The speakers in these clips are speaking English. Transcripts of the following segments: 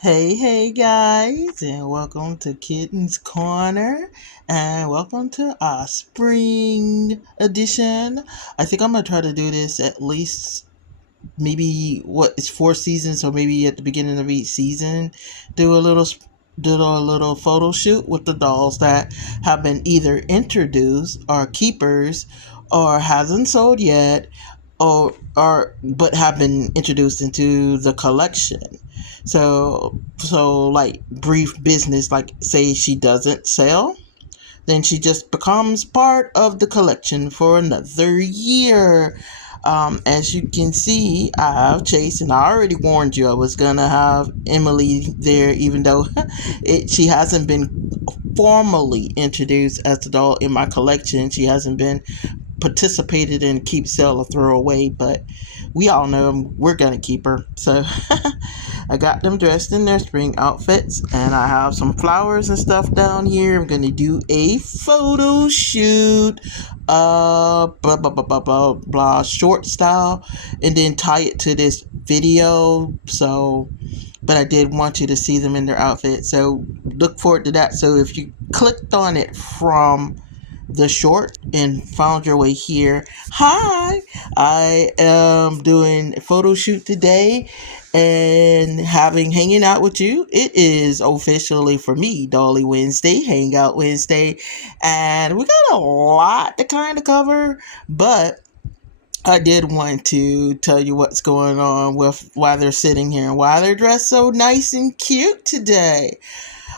Hey guys, and welcome to Kitten's Corner, and welcome to our spring edition. I think I'm gonna try to do this at least maybe what it's 4 seasons, so maybe at the beginning of each season, do a little photo shoot with the dolls that have been either introduced or keepers or hasn't sold yet or but have been introduced into the collection. So like brief business, like say she doesn't sell, then she just becomes part of the collection for another year. As you can see, I've chased, and I already warned you I was gonna have Emily there, even though she hasn't been formally introduced as the doll in my collection. She hasn't been participated in keep, sell, or throw away, but we all know we're gonna keep her. So I got them dressed in their spring outfits, and I have some flowers and stuff down here. I'm gonna do a photo shoot, blah blah blah blah blah blah, short style, and then tie it to this video. So, but I did want you to see them in their outfit, so look forward to that. So if you clicked on it from the short and found your way here, hi, I am doing a photo shoot today and hanging out with you. It is officially for me Dolly Wednesday, Hangout Wednesday, and we got a lot to kind of cover, but I did want to tell you what's going on with why they're sitting here and why they're dressed so nice and cute today.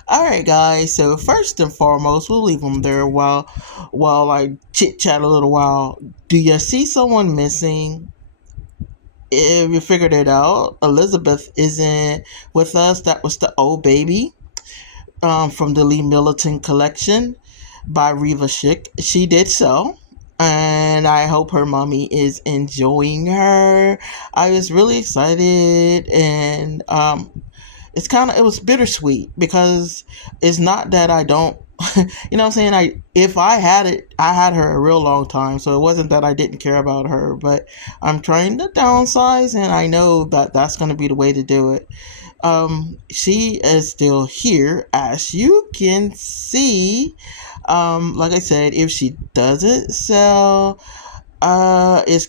All right, guys. So first and foremost, we'll leave them there while I chit chat a little while. Do you see someone missing? If you figured it out, Elizabeth isn't with us. That was the old baby from the Lee Militant collection by Reva Schick. She did so. And I hope her mommy is enjoying her. I was really excited, and it was bittersweet because it's not that I don't you know what I'm saying, if I had it, I had her a real long time, so it wasn't that I didn't care about her, but I'm trying to downsize, and I know that that's going to be the way to do it. She is still here, as you can see. Like I said, if she doesn't sell, it's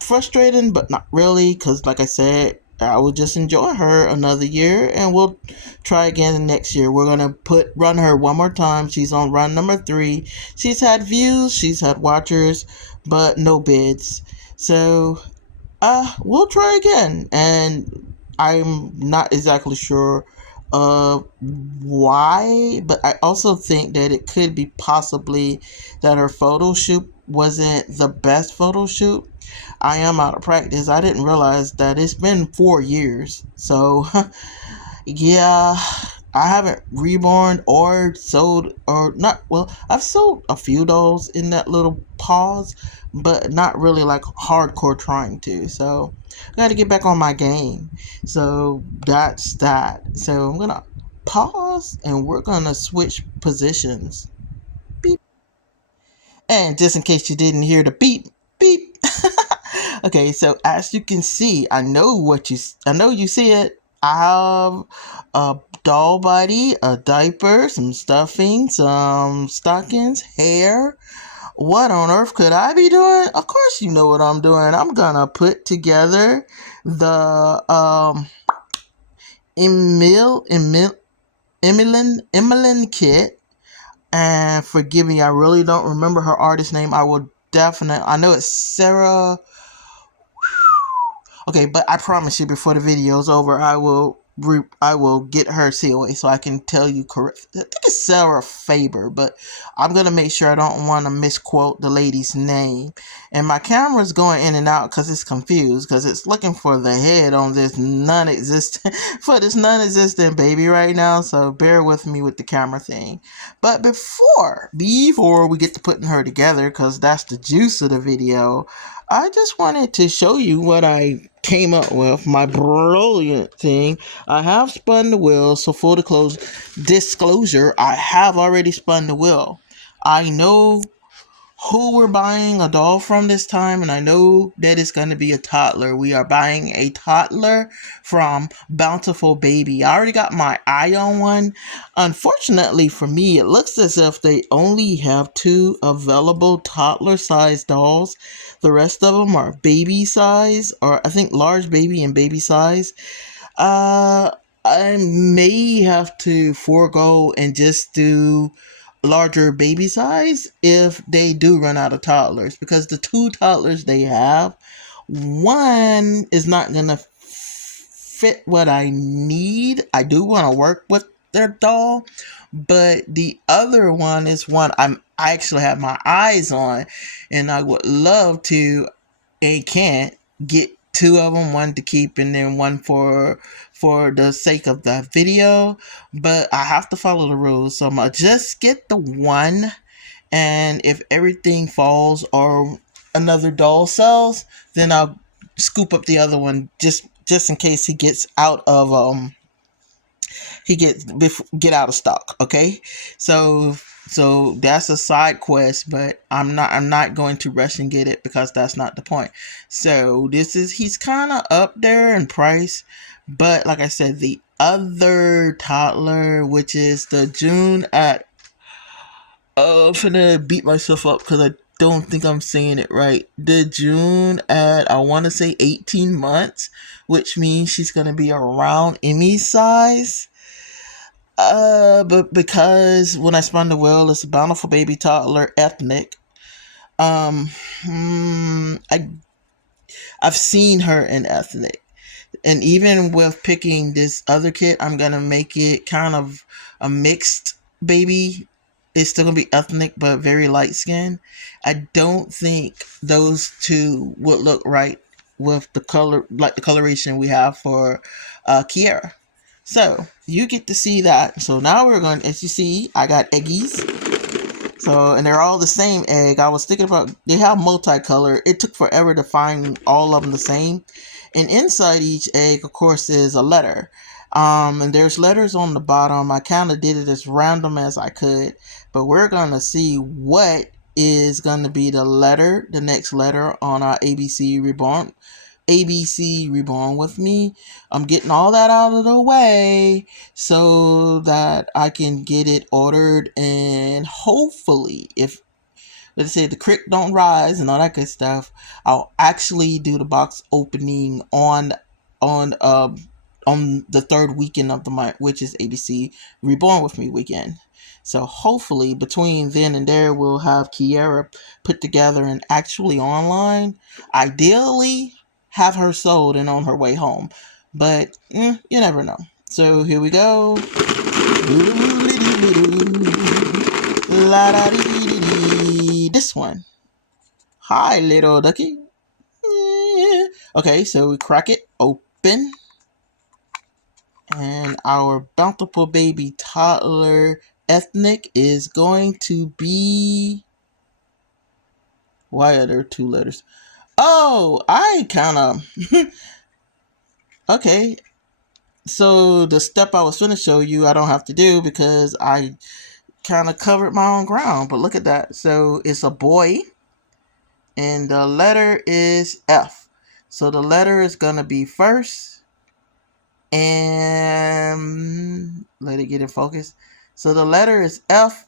frustrating, but not really, because like I said, I will just enjoy her another year, and we'll try again next year. We're gonna run her one more time. She's on run number 3. She's had views, she's had watchers, but no bids. So we'll try again, and I'm not exactly sure why, but I also think that it could be possibly that her photo shoot wasn't the best photo shoot. I am out of practice. I didn't realize that it's been 4 years. So, yeah, I haven't reborn or sold, or not. Well, I've sold a few dolls in that little pause, but not really like hardcore trying to. So, I got to get back on my game. So, that's that. So, I'm going to pause, and we're going to switch positions. Beep. And just in case you didn't hear the beep, beep. Okay, so as you can see, I know you see it. I have a doll body, a diaper, some stuffing, some stockings, hair. What on earth could I be doing? Of course you know what I'm doing. I'm gonna put together the Emmelyn kit. And forgive me, I really don't remember her artist name. I know it's Sarah. Okay, but I promise you, before the video's over, I will get her COA so I can tell you correct. I think it's Sarah Faber, but I'm gonna make sure I don't want to misquote the lady's name. And my camera's going in and out because it's confused, because it's looking for the head on this non-existent for this non-existent baby right now. So bear with me with the camera thing. But before we get to putting her together, because that's the juice of the video, I just wanted to show you what I came up with, my brilliant thing. I have spun the wheel, so disclosure, I have already spun the wheel. I know who we're buying a doll from this time, and I know that it's going to be a toddler. We are buying a toddler from Bountiful Baby. I already got my eye on one. Unfortunately for me, it looks as if they only have 2 available toddler-sized dolls. The rest of them are baby size, or I think large baby and baby size. Uh, I may have to forego and just do larger baby size if they do run out of toddlers, because the 2 toddlers they have, one is not gonna fit what I need. I do want to work with their doll, but the other one is one I actually have my eyes on, and I would love to and can't get 2 of them, one to keep and then one for the sake of the video. But I have to follow the rules, so I'm gonna just get the one, and if everything falls or another doll sells, then I'll scoop up the other one just in case he gets out of get out of stock. Okay, so that's a side quest, but I'm not going to rush and get it because that's not the point. So he's kind of up there in price, but like I said, the other toddler, which is the June at I'm finna beat myself up because I don't think I'm saying it right. The June at, I want to say 18 months, which means she's gonna be around Emmy size. But because when I spun the wheel, it's a Bountiful Baby toddler ethnic. Um, I I've seen her in ethnic, and even with picking this other kit, I'm gonna make it kind of a mixed baby. It's still gonna be ethnic, but very light skin. I don't think those 2 would look right with the color, like the coloration we have for Qiara. So you get to see that. So now we're going, as you see, I got eggies. So, and they're all the same egg. I was thinking about, they have multicolor. It took forever to find all of them the same. And inside each egg, of course, is a letter. And there's letters on the bottom. I kind of did it as random as I could. But we're going to see what is going to be the next letter on our ABC Reborn. ABC Reborn with me. I'm getting all that out of the way so that I can get it ordered, and hopefully, if let's say the creek don't rise and all that good stuff, I'll actually do the box opening on uh on the 3rd weekend of the month, which is ABC Reborn with Me weekend. So hopefully between then and there, we'll have Qiara put together and actually online. Ideally, have her sold and on her way home. But you never know. So here we go. This one. Hi, little ducky. Okay, so we crack it open. And our Bountiful Baby toddler ethnic is going to be... Why are there 2 letters? Oh, I kind of... Okay, so the step I was going to show you, I don't have to do because I kind of covered my own ground. But look at that. So it's a boy, and the letter is F. So the letter is going to be first, and let it get in focus. So the letter is F,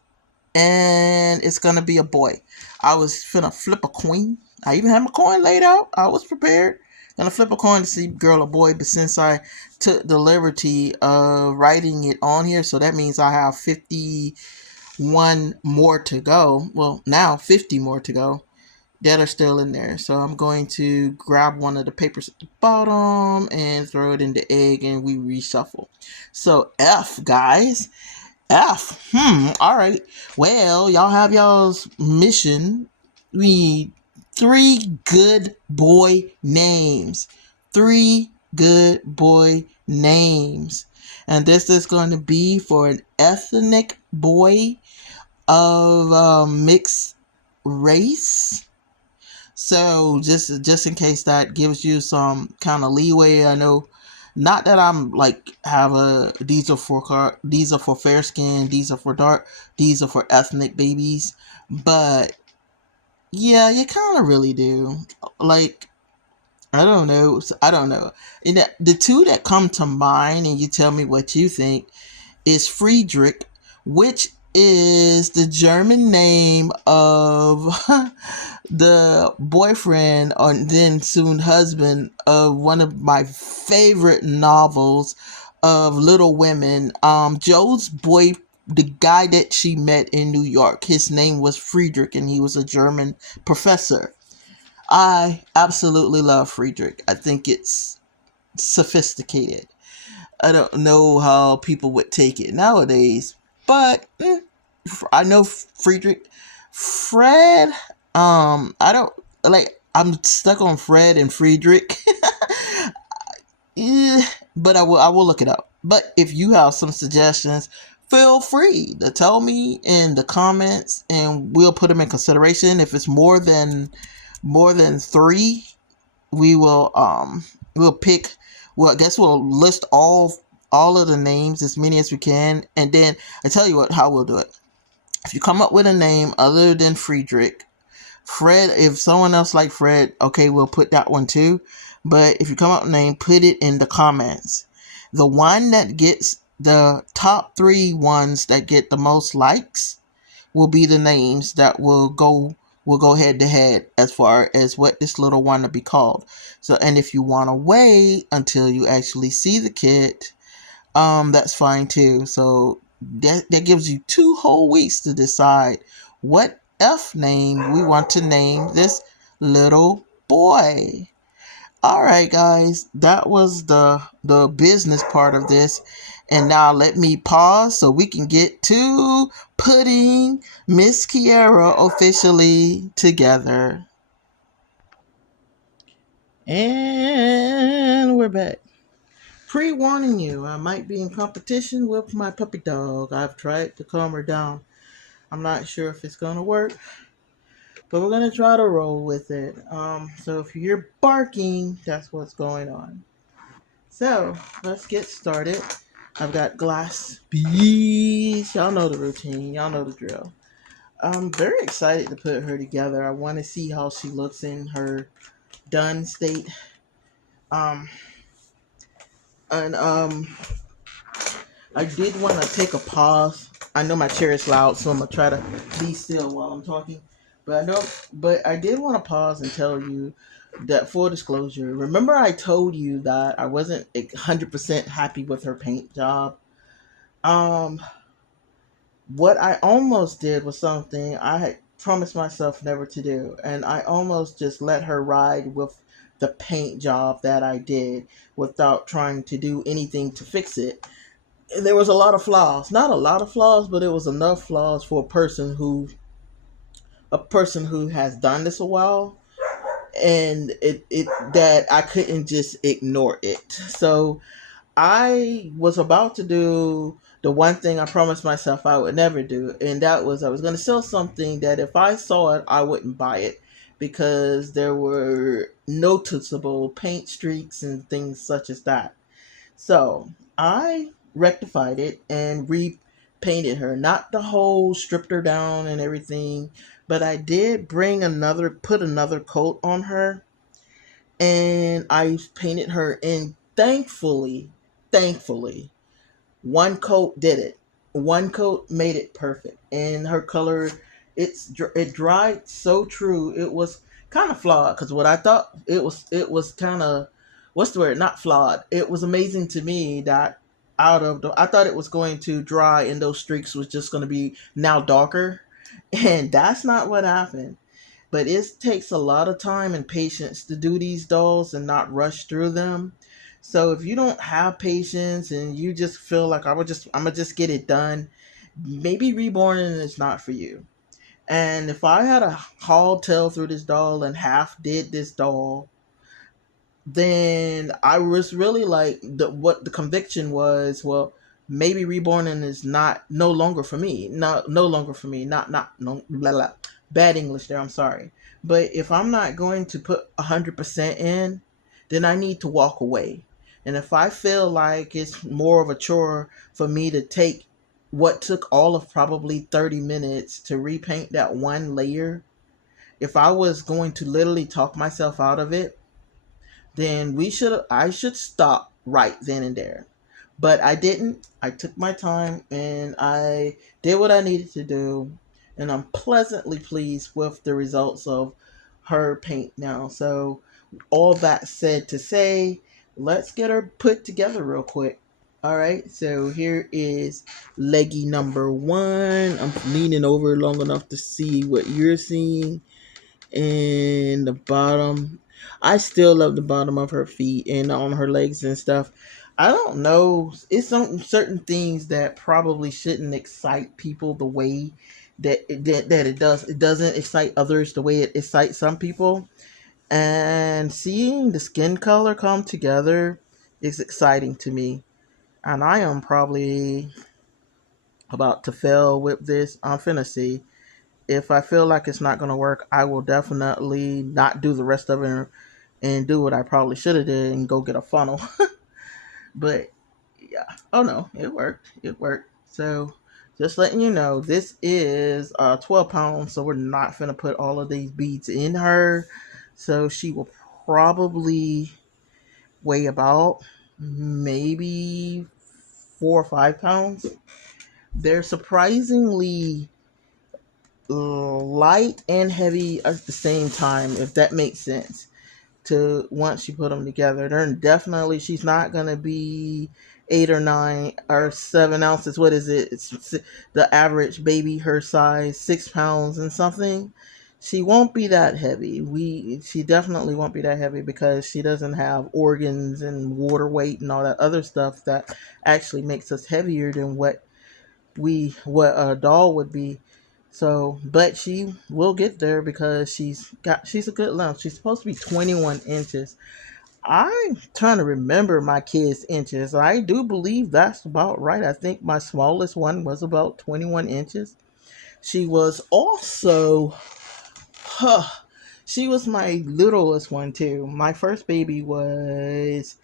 and it's going to be a boy. I was finna flip a coin. I even had my coin laid out. I was prepared. Gonna flip a coin to see girl or boy, but since I took the liberty of writing it on here, so that means I have 51 more to go. Well, now 50 more to go that are still in there. So I'm going to grab one of the papers at the bottom and throw it in the egg, and we reshuffle. So F, guys. F. All right. Well, y'all have y'all's mission. We need 3 good boy names. 3 good boy names. And this is going to be for an ethnic boy of mixed race. So just in case that gives you some kind of leeway, I know, not that I'm like these are for fair skin, these are for dark, these are for ethnic babies, but Yeah, you kind of really do. Like, I don't know. I don't know. The two that come to mind, and you tell me what you think, is Friedrich, which is the German name of the boyfriend or then soon husband of one of my favorite novels of Little Women. Joe's boy, the guy that she met in New York, his name was Friedrich, and he was a German professor. I absolutely love Friedrich. I think it's sophisticated. I don't know how people would take it nowadays, but I know Friedrich. Fred, I don't like. I'm stuck on Fred and Friedrich. But I will look it up. But if you have some suggestions, feel free to tell me in the comments, and we'll put them in consideration. If it's more than three, we will we'll pick. Well, I guess we'll list all of the names, as many as we can, and then I tell you what, how we'll do it. If you come up with a name other than Friedrich, Fred, if someone else like Fred, okay, we'll put that one too. But if you come up with a name, put it in the comments. The one that gets the top three ones that get the most likes will be the names that will go head to head as far as what this little one will be called. So, and if you want to wait until you actually see the kit, that's fine too. So that gives you 2 whole weeks to decide what F name we want to name this little boy. All right, guys, that was the business part of this, and now let me pause so we can get to putting Miss Qiara officially together. And we're back. Pre-warning you, I might be in competition with my puppy dog. I've tried to calm her down. I'm not sure if it's gonna work, but we're gonna try to roll with it. So if you're barking, that's what's going on. So let's get started. I've got glass bees. Y'all know the routine. Y'all know the drill. I'm very excited to put her together. I want to see how she looks in her done state. Um, and I did want to take a pause. I know my chair is loud, so I'm gonna try to be still while I'm talking. But I did want to pause and tell you that, full disclosure. Remember, I told you that I wasn't 100% happy with her paint job. Um, what I almost did was something I had promised myself never to do, and I almost just let her ride with the paint job that I did without trying to do anything to fix it. There was a lot of flaws, not a lot of flaws, but it was enough flaws for a person who has done this a while, and it that I couldn't just ignore it. So I was about to do the one thing I promised myself I would never do, and that was I was going to sell something that if I saw it, I wouldn't buy it because there were noticeable paint streaks and things such as that. So I rectified it and repainted her. Not the whole, stripped her down and everything, but I did put another coat on her, and I painted her. And thankfully, one coat did it. One coat made it perfect, and her color, it dried so true. It was kind of flawed because what I thought it was kind of, what's the word? Not flawed. It was amazing to me that I thought it was going to dry and those streaks was just going to be now darker, and that's not what happened. But it takes a lot of time and patience to do these dolls and not rush through them. So if you don't have patience and you just feel like I'm gonna just get it done, maybe Reborn is not for you. And if I had a haul tail through this doll and half did this doll, then I was really like what the conviction was. Well, maybe Reborn is not no longer for me. No longer for me. Not no blah, blah. Bad English there. I'm sorry, but if I'm not going to put 100% in, then I need to walk away. And if I feel like it's more of a chore for me to take what took all of probably 30 minutes to repaint that one layer, If I was going to literally talk myself out of it, then I should stop right then and there. But I didn't. I took my time and I did what I needed to do, and I'm pleasantly pleased with the results of her paint now. So all that said to say, let's get her put together real quick. All right, so here is leggy number one. I'm leaning over long enough to see what you're seeing. And the bottom, I still love the bottom of her feet and on her legs and stuff. I don't know, it's some certain things that probably shouldn't excite people the way that it does. It doesn't excite others the way it excites some people. And seeing the skin color come together is exciting to me. And I am probably about to fail with this. I'm finna see. If I feel like it's not gonna work, I will definitely not do the rest of it and do what I probably should have did and go get a funnel. But yeah, oh no, it worked. It worked. So just letting you know, this is 12 pounds, so we're not gonna put all of these beads in her. So she will probably weigh about maybe 4 or 5 pounds. They're surprisingly light and heavy at the same time, if that makes sense. To once you put them together, they're definitely, she's not gonna be 8 or 9 or 7 ounces. What is it? It's the average baby her size, 6 pounds and something. She won't be that heavy. She definitely won't be that heavy because she doesn't have organs and water weight and all that other stuff that actually makes us heavier than what a doll would be. So, but she will get there because she's a good length. She's supposed to be 21 inches. I'm trying to remember my kids' inches. I do believe that's about right. I think my smallest one was about 21 inches. She was also, huh, she was my littlest one too. My first baby was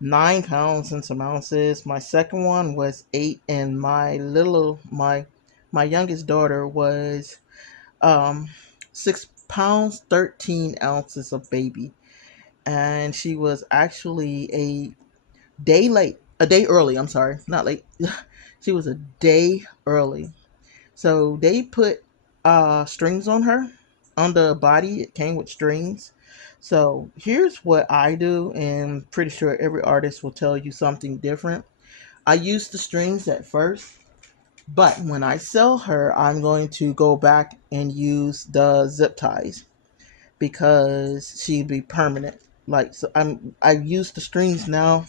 9 pounds and some ounces. My second one was 8, and my youngest daughter was 6 pounds 13 ounces of baby, and she was actually a day early. I'm sorry, not late. She was a day early. So they put strings on her. On the body, it came with strings. So here's what I do, and pretty sure every artist will tell you something different. I use the strings at first, but when I sell her, I'm going to go back and use the zip ties because she'd be permanent. Like, so I use the strings now.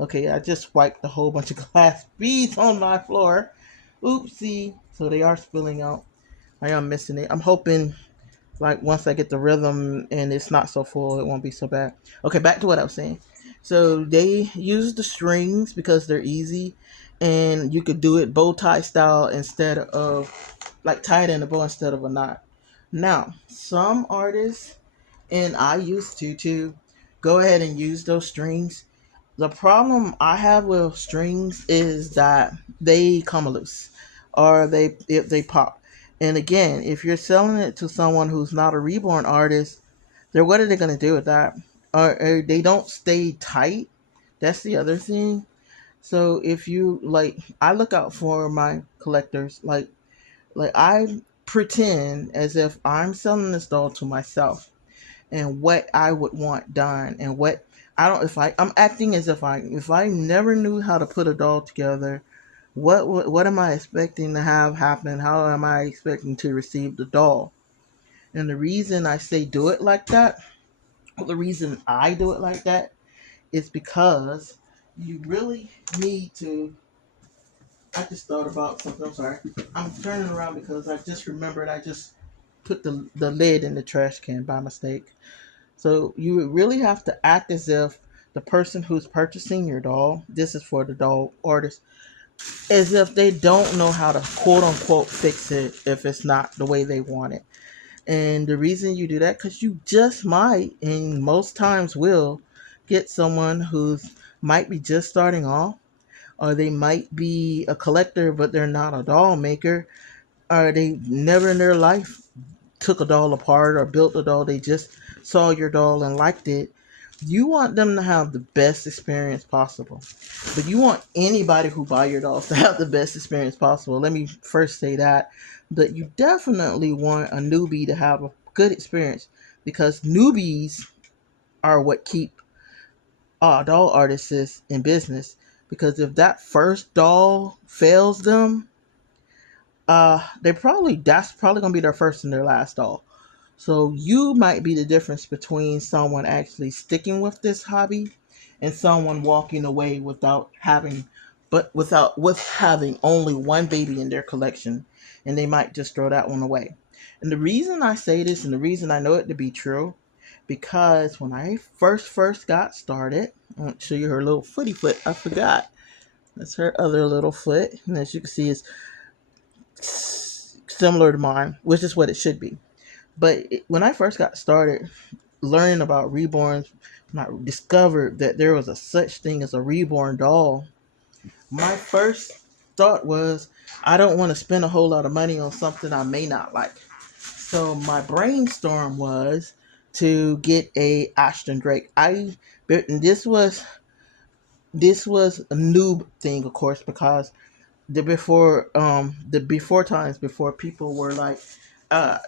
Okay, I just wiped a whole bunch of glass beads on my floor. Oopsie. So they are spilling out. I am missing it. I'm hoping like once I get the rhythm and it's not so full, it won't be so bad. Okay, back to what I was saying. So they use the strings because they're easy, and you could do it bow tie style instead of like tie it in a bow instead of a knot. Now, some artists, and I used to too, go ahead and use those strings. The problem I have with strings is that they come loose or if they pop. And again, if you're selling it to someone who's not a reborn artist, what are they going to do with that? Or they don't stay tight. That's the other thing. So if you like, I look out for my collectors. Like I pretend as if I'm selling this doll to myself and what I would want done and what I don't if I'm acting as if I never knew how to put a doll together, what am I expecting to have happen? How am I expecting to receive the doll? And the reason I say do it like that, the reason I do it like that is because you really need to. I just thought about something. I'm sorry. I'm turning around because I just remembered I just put the lid in the trash can by mistake. So you really have to act as if the person who's purchasing your doll, this is for the doll artist, as if they don't know how to quote unquote fix it if it's not the way they want it. And the reason you do that, because you just might, and most times will, get someone who's might be just starting off, or they might be a collector but they're not a doll maker, or they never in their life took a doll apart or built a doll. They just saw your doll and liked it. You want them to have the best experience possible. But you want anybody who buy your dolls to have the best experience possible. Let me first say that. But you definitely want a newbie to have a good experience, because newbies are what keep doll artists in business. Because if that first doll fails them, that's probably gonna be their first and their last doll. So you might be the difference between someone actually sticking with this hobby and someone walking away without having only one baby in their collection, and they might just throw that one away. And the reason I say this, and the reason I know it to be true, because when I first got started, I want to show you her little footy foot. I forgot. That's her other little foot, and as you can see, it's similar to mine, which is what it should be. But when I first got started learning about reborns, when I discovered that there was a such thing as a reborn doll, my first thought was, I don't want to spend a whole lot of money on something I may not like. So my brainstorm was to get a Ashton Drake. This was a noob thing, of course, because the before times before people were like,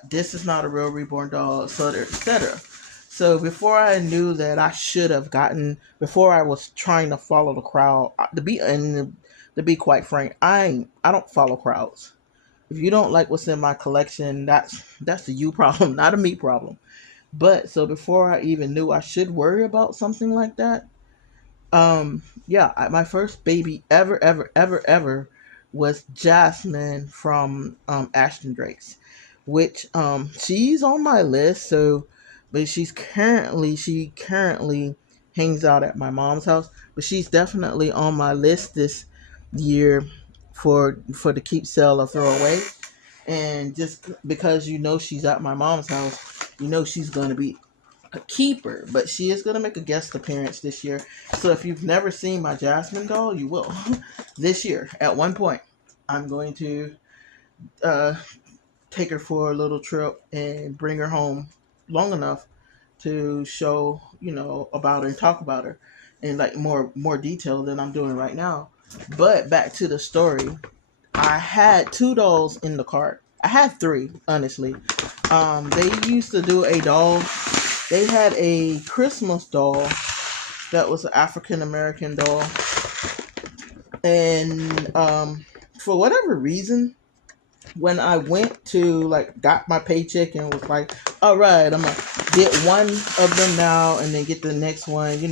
this is not a real reborn doll, etc., etc. So before I knew that I should have gotten, before I was trying to follow the crowd, to be quite frank, I don't follow crowds. If you don't like what's in my collection, that's a you problem, not a me problem. But so before I even knew I should worry about something like that, yeah, my first baby ever was Jasmine from Ashton Drake's, which she's on my list. So, but she currently hangs out at my mom's house, but she's definitely on my list this year for the keep, sell, or throw away. And just because she's at my mom's house, she's gonna be a keeper, but she is going to make a guest appearance this year. So if you've never seen my Jasmine doll, you will this year. At one point, I'm going to uh, take her for a little trip and bring her home long enough to show about her and talk about her in like more detail than I'm doing right now. But back to the story. I had two dolls in the cart. I had three, honestly. They used to do a doll. They had a Christmas doll that was an African American doll, and for whatever reason, when I went to like got my paycheck and was like, all right, I'm gonna get one of them now and then get the next one, when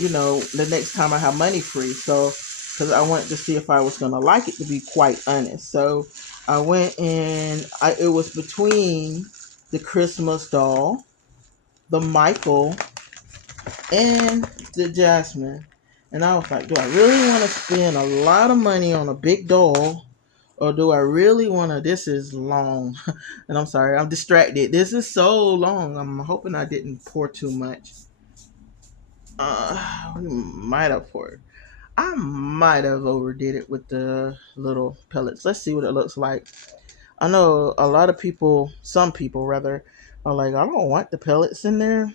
the next time I have money free. So because I wanted to see if I was gonna like it, to be quite honest. So I went and it was between the Christmas doll, the Michael, and the Jasmine. And I was like, do I really want to spend a lot of money on a big doll? Or do I really want to? This is long. And I'm sorry, I'm distracted. This is so long. I'm hoping I didn't pour too much. We might have poured. I might have overdid it with the little pellets. Let's see what it looks like. I know a lot of people, some people rather, are like, I don't want the pellets in there.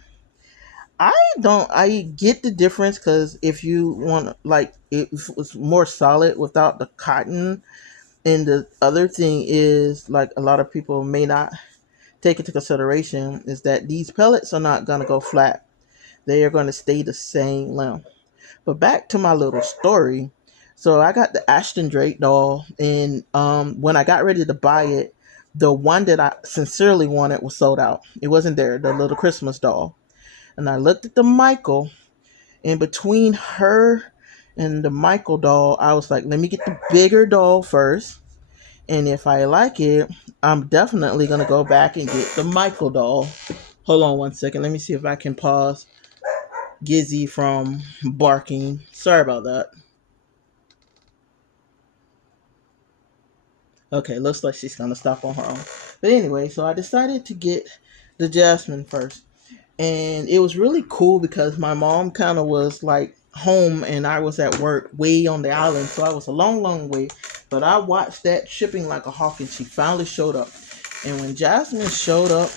I don't. I get the difference, because if you want, like, it was more solid without the cotton. And the other thing is, like, a lot of people may not take into consideration is that these pellets are not gonna go flat. They are gonna stay the same length. But back to my little story. So I got the Ashton Drake doll, and when I got ready to buy it, the one that I sincerely wanted was sold out. It wasn't there. The little Christmas doll. And I looked at the Michael, and between her and the Michael doll, I was like, let me get the bigger doll first. And if I like it, I'm definitely going to go back and get the Michael doll. Hold on one second. Let me see if I can pause Gizzy from barking. Sorry about that. Okay, looks like she's going to stop on her own. But anyway, so I decided to get the Jasmine first. And it was really cool because my mom kind of was like home and I was at work way on the island, so I was a long way. But I watched that shipping like a hawk, and she finally showed up. And when Jasmine showed up,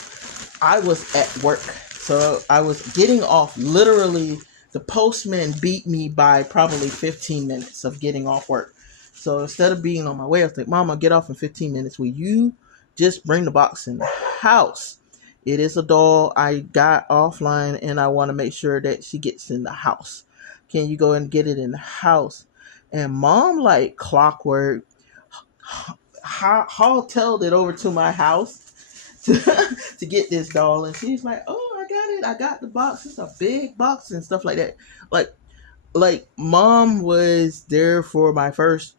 I was at work. So I was getting off. Literally, the postman beat me by probably 15 minutes of getting off work. So instead of being on my way, I was like, Mama, get off in 15 minutes. Will you just bring the box in the house? It is a doll I got offline and I want to make sure that she gets in the house. Can you go and get it in the house? And Mom, like clockwork, haultailed it over to my house to, to get this doll. And she's like, oh, I got it. I got the box. It's a big box and stuff like that. Like, Mom was there for my first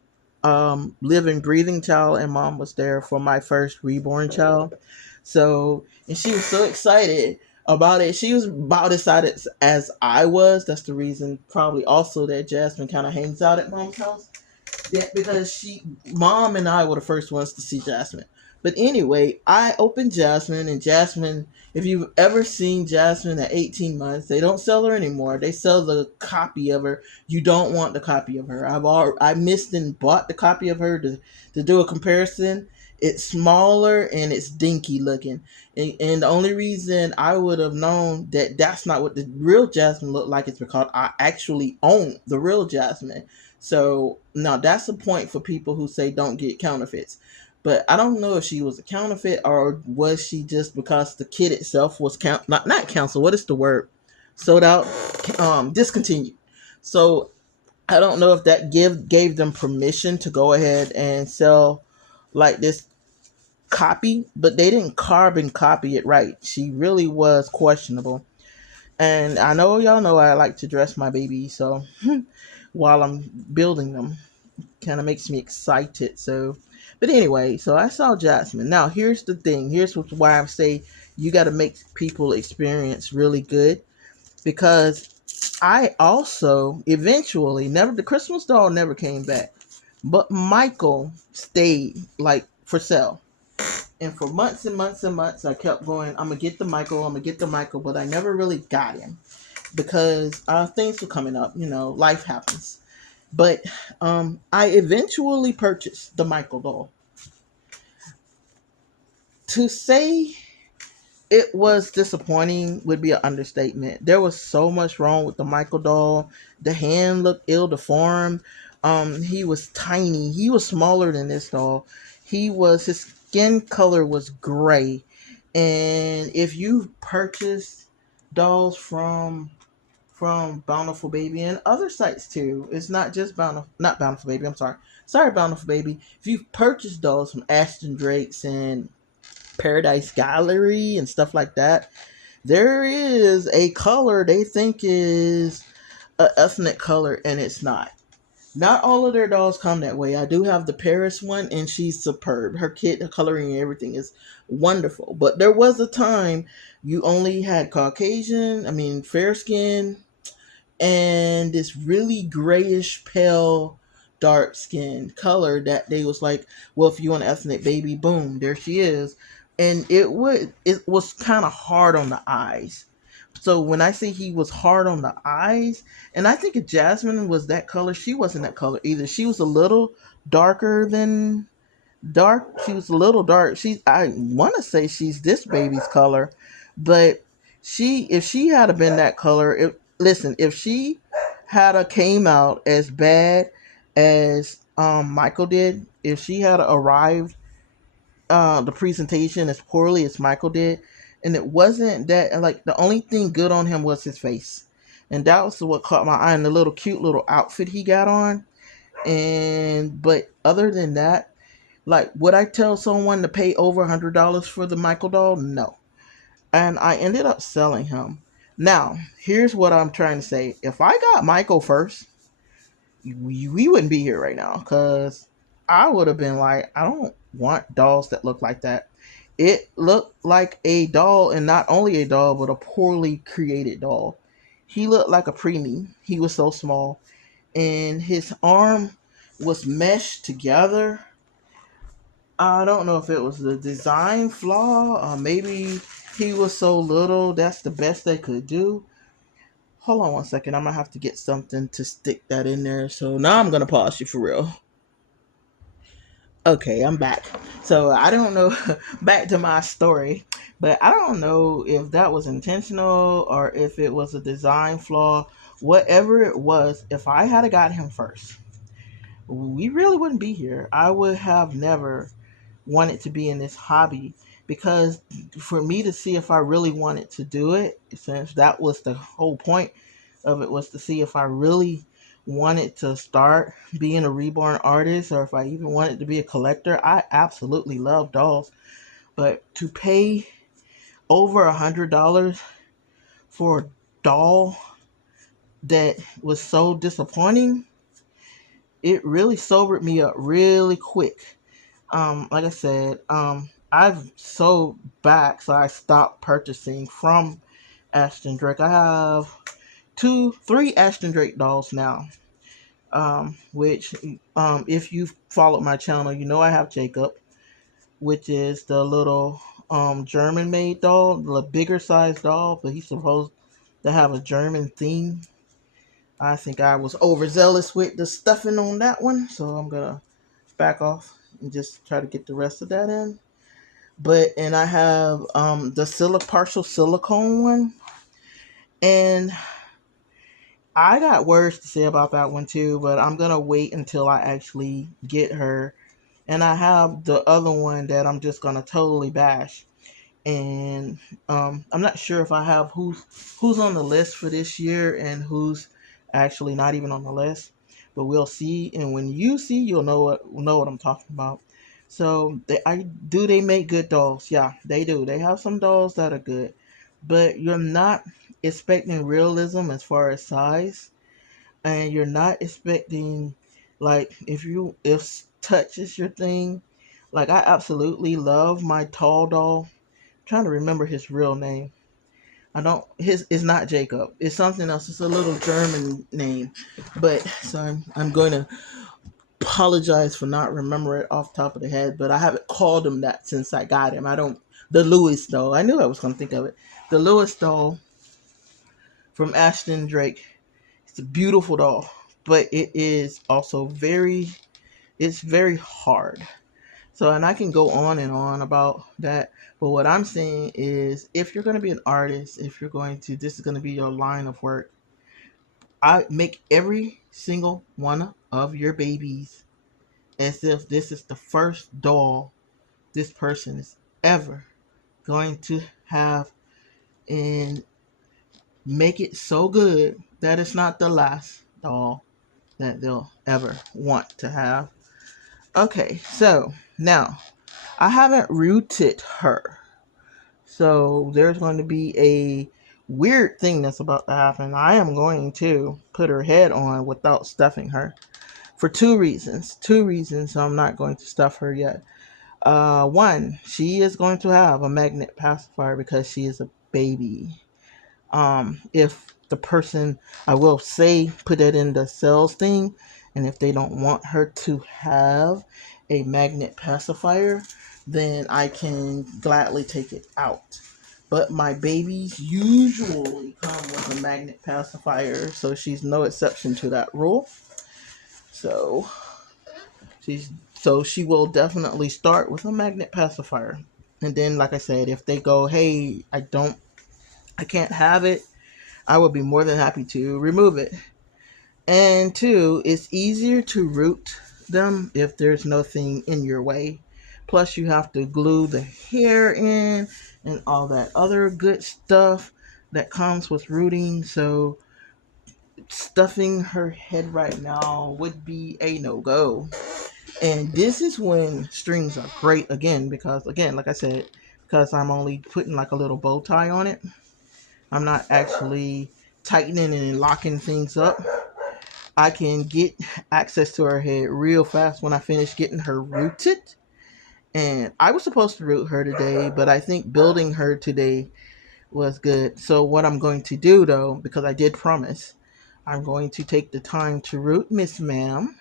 living, breathing child, and Mom was there for my first reborn child. So, and she was so excited about it. She was about as excited as I was. That's the reason, probably also, that Jasmine kind of hangs out at Mom's house. Yeah, because Mom and I were the first ones to see Jasmine. But anyway, I opened Jasmine, and Jasmine, if you've ever seen Jasmine at 18 months, they don't sell her anymore. They sell the copy of her. You don't want the copy of her. I missed and bought the copy of her to do a comparison. It's smaller and it's dinky looking. And the only reason I would have known that that's not what the real Jasmine looked like is because I actually own the real Jasmine. So now that's a point for people who say don't get counterfeits. But I don't know if she was a counterfeit or was she just because the kit itself was not canceled. What is the word? Sold out, discontinued. So I don't know if that gave them permission to go ahead and sell like this copy, but they didn't carbon copy it right. She really was questionable. And I know y'all know I like to dress my baby, so while I'm building them, kind of makes me excited. So, but anyway, so I saw Jasmine. Now, here's the thing. Here's why I say you got to make people experience really good, because I also eventually never the Christmas doll never came back, but Michael stayed like for sale. And for months and months and months, I kept going, I'm gonna get the Michael, I'm gonna get the Michael, but I never really got him because things were coming up. Life happens. But I eventually purchased the Michael doll. To say it was disappointing would be an understatement. There was so much wrong with the Michael doll. The hand looked ill deformed. He was tiny. He was smaller than this doll. His skin color was gray. And if you purchased dolls from Bountiful Baby and other sites too. It's not just not Bountiful Baby. I'm sorry. Sorry, Bountiful Baby. If you've purchased dolls from Ashton Drake's and Paradise Gallery and stuff like that, there is a color they think is a ethnic color, and it's not. Not all of their dolls come that way. I do have the Paris one, and she's superb. Her coloring and everything is wonderful. But there was a time you only had fair skin, and this really grayish pale dark skin color that they was like, well, if you want an ethnic baby, boom, there she is. And it was kind of hard on the eyes. So when I say he was hard on the eyes, and I think if Jasmine was that color, she wasn't that color either. She was a little darker than dark. She was a little dark. I want to say she's this baby's color, but if she had been that color, if she had came out as bad as Michael did, if she had arrived the presentation as poorly as Michael did, and it wasn't that, like, the only thing good on him was his face, and that was what caught my eye, and the little cute little outfit he got on. But other than that, like, would I tell someone to pay over $100 for the Michael doll? No. And I ended up selling him. Now, here's what I'm trying to say. If I got Michael first, we wouldn't be here right now, because I would have been like, I don't want dolls that look like that. It looked like a doll, and not only a doll, but a poorly created doll. He looked like a preemie. He was so small, and his arm was meshed together. I don't know if it was the design flaw or maybe he was so little that's the best they could do. Hold on one second. I'm gonna have to get something to stick that in there. So now I'm gonna pause you for real. Okay, I'm back. So I don't know, back to my story, but I don't know if that was intentional or if it was a design flaw. Whatever it was, if I had got him first, we really wouldn't be here. I would have never wanted to be in this hobby, because for me to see if I really wanted to do it, since that was the whole point of it, was to see if I really wanted to start being a reborn artist, or if I even wanted to be a collector. I absolutely love dolls, but to pay over $100 for a doll that was so disappointing, it really sobered me up really quick. Like I said, I've sold back, so I stopped purchasing from Ashton Drake. I have three Ashton Drake dolls now. Which, if you've followed my channel, you know I have Jacob, which is the little German made doll, the bigger size doll, but he's supposed to have a German theme. I think I was overzealous with the stuffing on that one, so I'm gonna back off and just try to get the rest of that in. And I have the partial silicone one, and I got words to say about that one too, but I'm gonna wait until I actually get her. And I have the other one that I'm just gonna totally bash. And I'm not sure if I have who's on the list for this year and who's actually not even on the list, but we'll see. And when you see, you'll know what I'm talking about. So they make good dolls? Yeah, they do. They have some dolls that are good, but you're not expecting realism as far as size, and you're not expecting, like, if touch is your thing. Like, I absolutely love my tall doll. I'm trying to remember his real name. I don't his It's not Jacob. It's something else. It's a little German name. But so I'm going to apologize for not remembering it off the top of the head, but I haven't called him that since I got him. I don't The Lewis doll. I knew I was going to think of it. The Lewis doll from Ashton Drake. It's a beautiful doll, but it is also very hard. So, and I can go on and on about that. But what I'm saying is, if you're going to be an artist, if you're going to, this is going to be your line of work, I make every single one of your babies as if this is the first doll this person is ever going to have, and make it so good that it's not the last doll that they'll ever want to have. Okay, so now I haven't rooted her. So there's going to be a weird thing that's about to happen. I am going to put her head on without stuffing her for two reasons. Two reasons I'm not going to stuff her yet. One, she is going to have a magnet pacifier because she is a baby. If the person, I will say, put it in the sales thing, and if they don't want her to have a magnet pacifier, then I can gladly take it out. But my babies usually come with a magnet pacifier, so she's no exception to that rule. So she will definitely start with a magnet pacifier. And then, like I said, if they go, hey, I can't have it, I would be more than happy to remove it. And two, it's easier to root them if there's nothing in your way. Plus, you have to glue the hair in and all that other good stuff that comes with rooting. So, stuffing her head right now would be a no go. And this is when strings are great again, because, again, like I said, because I'm only putting like a little bow tie on it. I'm not actually tightening and locking things up. I can get access to her head real fast when I finish getting her rooted. And I was supposed to root her today, but I think building her today was good. So what I'm going to do, though, because I did promise, I'm going to take the time to root Miss Ma'am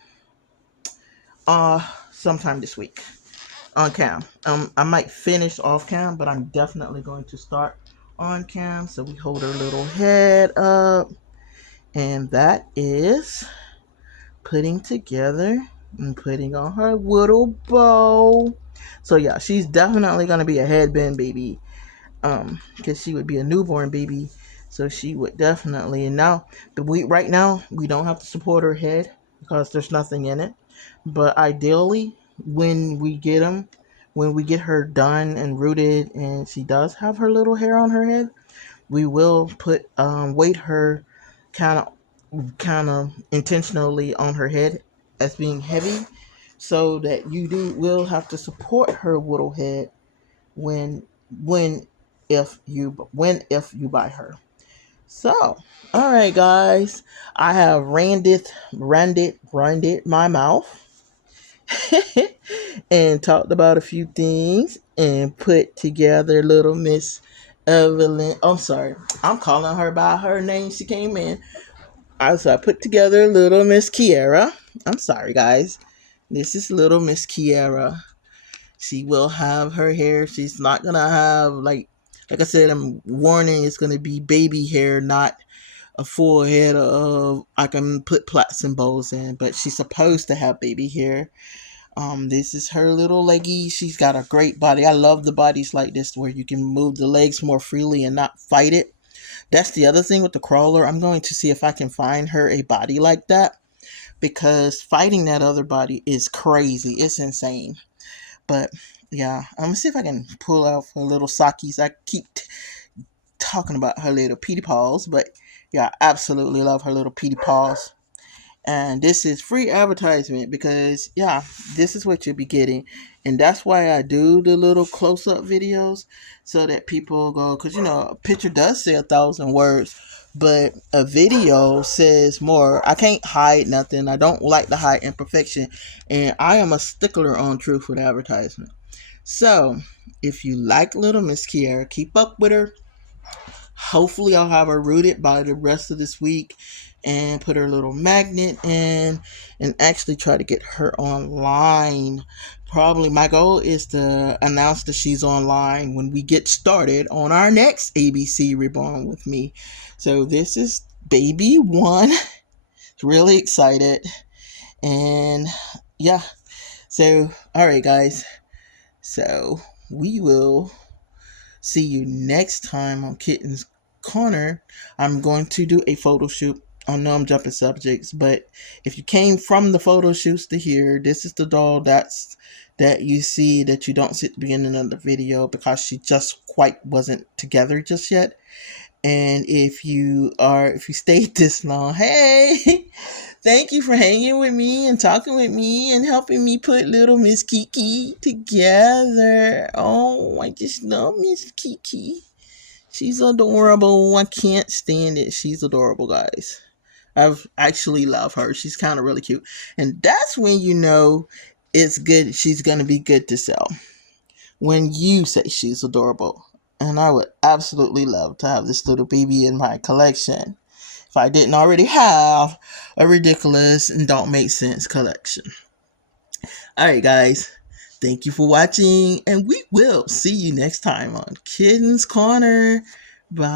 sometime this week on cam. I might finish off cam, but I'm definitely going to start on cam. So we hold her little head up, and that is putting together and putting on her little bow. So yeah, she's definitely gonna be a headband baby. Because she would be a newborn baby, so she would definitely. And now, right now we don't have to support her head because there's nothing in it. But ideally, when we get them, when we get her done and rooted, and she does have her little hair on her head, we will put weight her kind of intentionally on her head as being heavy, so that you will have to support her little head when when if you buy her. So, all right, guys, I have randed my mouth and talked about a few things and put together little Miss Evelyn. I'm sorry, I'm calling her by her name. She came in. I put together little Miss Qiara. I'm sorry, guys. This is little Miss Qiara. She will have her hair. She's not gonna have like I said, I'm warning it's gonna be baby hair, not a full head of I can put plaits and bows in, but she's supposed to have baby hair. This is her little leggy. She's got a great body. I love the bodies like this where you can move the legs more freely and not fight it. That's the other thing with the crawler. I'm going to see if I can find her a body like that, because fighting that other body is crazy. It's insane. But yeah, I'm gonna see if I can pull out her little Sakis. I keep talking about her little Petey Paws, but yeah, I absolutely love her little Petey Paws. And this is free advertisement because yeah, this is what you'll be getting, and that's why I do the little close-up videos so that people go, because a picture does say 1,000 words, but a video says more. I can't hide nothing. I don't like to hide imperfection, and I am a stickler on truth with advertisement. So, if you like little Miss Qiara, keep up with her. Hopefully, I'll have her rooted by the rest of this week and put her little magnet in and actually try to get her online. Probably my goal is to announce that she's online when we get started on our next ABC Reborn with Me. So, this is baby one. Really excited. And yeah. So, all right, guys. So we will see you next time on Kitten's Corner. I'm going to do a photo shoot. I know I'm jumping subjects, but if you came from the photo shoots to here, this is the doll that you see that you don't see at the beginning of the video because she just quite wasn't together just yet. And if you stayed this long, hey, thank you for hanging with me and talking with me and helping me put little Miss Kiki together. Oh, I just love Miss Kiki. She's adorable. I can't stand it. She's adorable, guys. I've actually love her. She's kind of really cute. And that's when you know it's good. She's going to be good to sell. When you say she's adorable. And I would absolutely love to have this little baby in my collection if I didn't already have a ridiculous and don't make sense collection. Alright, guys. Thank you for watching, and we will see you next time on Kitten's Corner. Bye.